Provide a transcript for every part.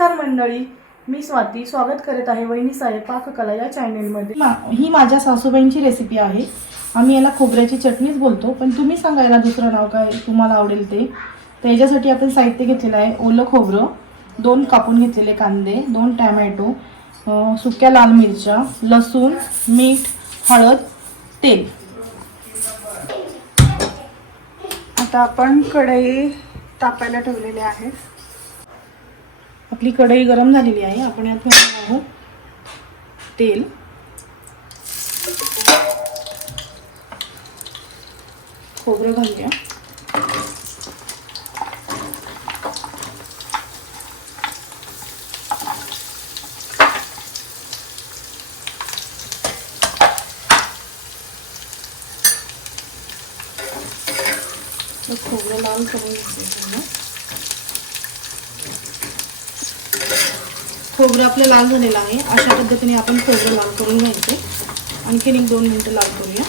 नमस्कार मंडळी मी स्वाती स्वागत करत आहे वहिनी साहेब पाककला या चॅनेलमध्ये मा- ही माझ्या सासूबाईंची रेसिपी आहे. आम्ही याला खोबऱ्याची चटणीच बोलतो पण तुम्ही सांगा याला दुसरं नाव काय तुम्हाला आवडेल ते. तर याच्यासाठी आपण साहित्य घेतलेलं आहे ओलं खोबरं दोन कापून घेतलेले कांदे दोन टॅमॅटो सुक्या लाल मिरच्या लसूण मीठ हळद तेल. आता आपण कढई तापायला ठेवलेले आहे. आपली कढई गरम झालेली आहे. आपण यात घालणार आहोत तेल. खोबरं घालूया खोबरं लाल करून घेते. खोबरं आपलं लाल झालेलं आहे. अशा पद्धतीने आपण खोबरं लाल करून घ्यायचं. आणखीन एक दोन मिनटं लाल करूया.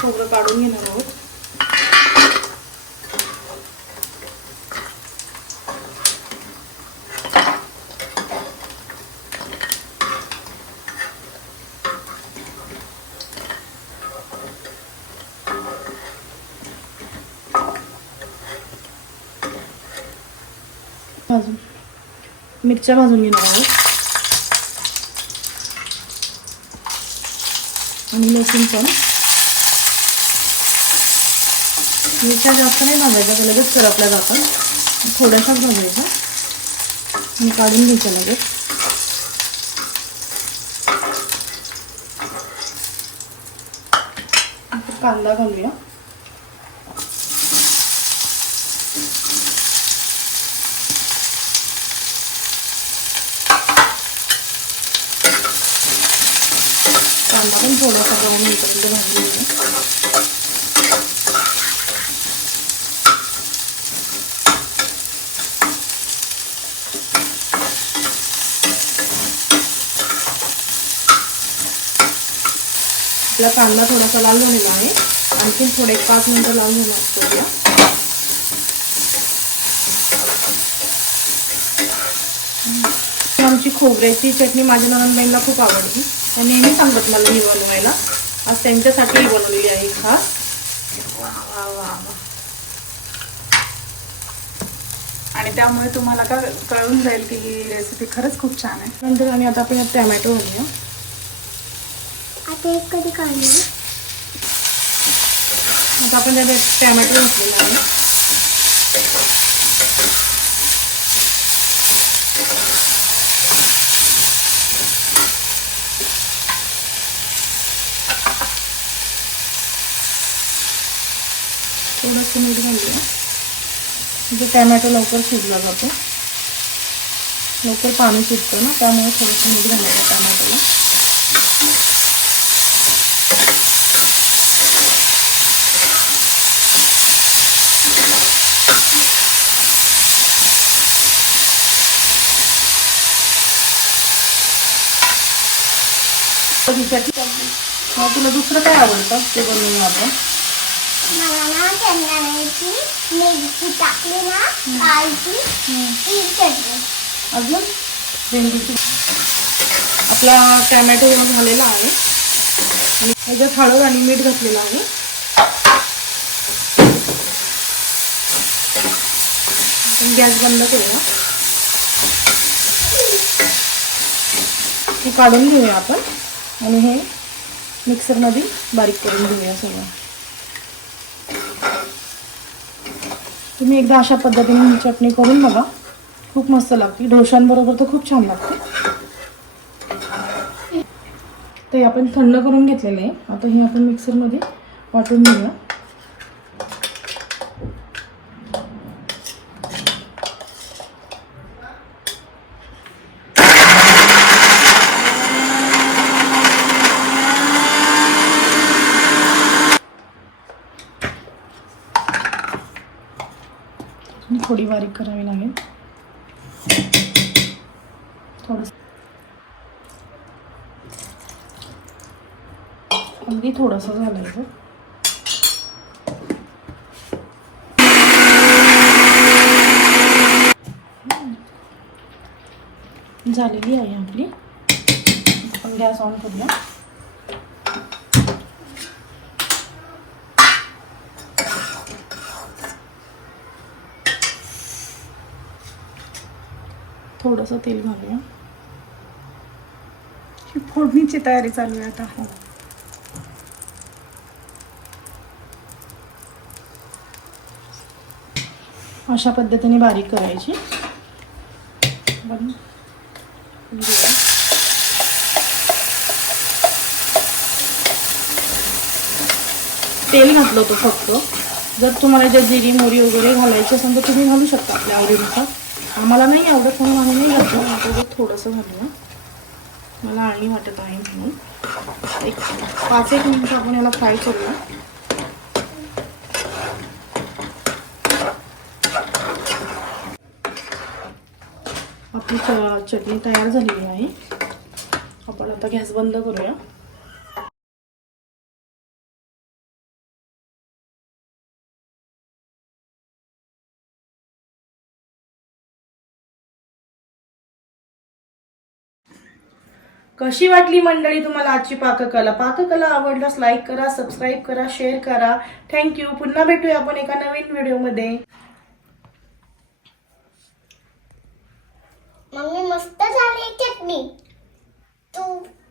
खोबरं काढून घेणार आहोत भाजून मिरच्या भाजून घेणार आहोत. आणि लसूण पण. मिरच्या जास्त नाही भाजायच्या त्या लगेच करपल्या जातात. थोड्याशाच भाजायच्या. आणि काढून घ्यायच्या लगेच. आता कांदा घालूया. कांदा पण थोडासा ब्राऊन होईपर्यंत भाजून घेऊया आपला कांदा थोडासा लाल झालेला आहे. आणखीन थोडे एक पाच मिनटं लाल झाला करूया. आमची खोबऱ्याची चटणी माझ्या नरनबाईंना खूप आवडते त्या नेहमी सांगत मला ही बनवायला. आज त्यांच्यासाठी बनवलेली आहे खास. वा वा वा. वा. आणि त्यामुळे तुम्हाला का कळून जाईल की ही रेसिपी खरंच खूप छान आहे. नंतर आणि आता आपण टॅमॅटो घालूया. आता एक कधी काढणार आता आपण त्यात टॅमॅटो घातलेला आहे थोडंसं मीठ घालूया. म्हणजे टॅमॅटो लवकर शिजला जातो. लवकर पाणी शिजतं ना त्यामुळे थोडंसं मीठ घालायचं टॅमॅटोला. तुला दुसरं काय आवडतं? ते बनवूया आपण. मला ना शेंगदाण्याची मिरची टाकली ना काळची ती चटणी. अजून भेंडीची. आपला टॅमॅटो झालेला आहे. आणि त्याच्यात हळद आणि मीठ घातलेलं आहे. गॅस बंद केला. हे काढून घेऊया आपण. आणि हे मिक्सरमध्ये बारीक करून घेऊया सगळं. तुम्ही एकदा अशा पद्धतीने ही चटणी करून बघा. खूप मस्त लागते. ढोशांबरोबर तर खूप छान लागते. ते आपण थंड करून घेतलेलं आहे. आता हे आपण मिक्सरमध्ये वाटून घेऊया. थोडी बारीक करावी लागेल. थोडस. अगदी थोडंसं झालं आहे झालेली आहे आपली. आपण गॅस ऑन करूया. थोडंसं तेल घालूया. ही फोडणीची तयारी चालू आहे आता. अशा पद्धतीने बारीक करायची. तेल घातलं होतं फक्त. जर तुम्हाला ज्या जिरी मोरी वगैरे घालायची असेल तर तुम्ही घालू शकता आपल्या आवडीनुसार. आम्हाला नाही आवडत म्हणून आम्ही नाही घातलं आता थोडंसं घालूया. मला आणि वाटत आहे म्हणून. एक पाच एक मिनटं आपण याला फ्राय करूया. आपली च- चटणी तयार झालेली आहे. आपण आता गॅस बंद करूया. कशी वाटली मंडळी तुम्हाला आजची पाककला? पाककला आवडल्यास लाईक करा सबस्क्राईब करा शेअर करा. थँक्यू पुन्हा भेटूया आपण एका नवीन व्हिडिओमध्ये मम्मी मस्त झाली चटणी. तू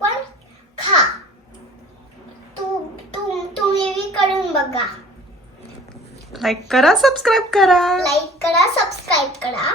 पण खा. तू तू तुम्ही करून बघा. लाईक करा सबस्क्राईब करा. लाईक करा सबस्क्राईब करा.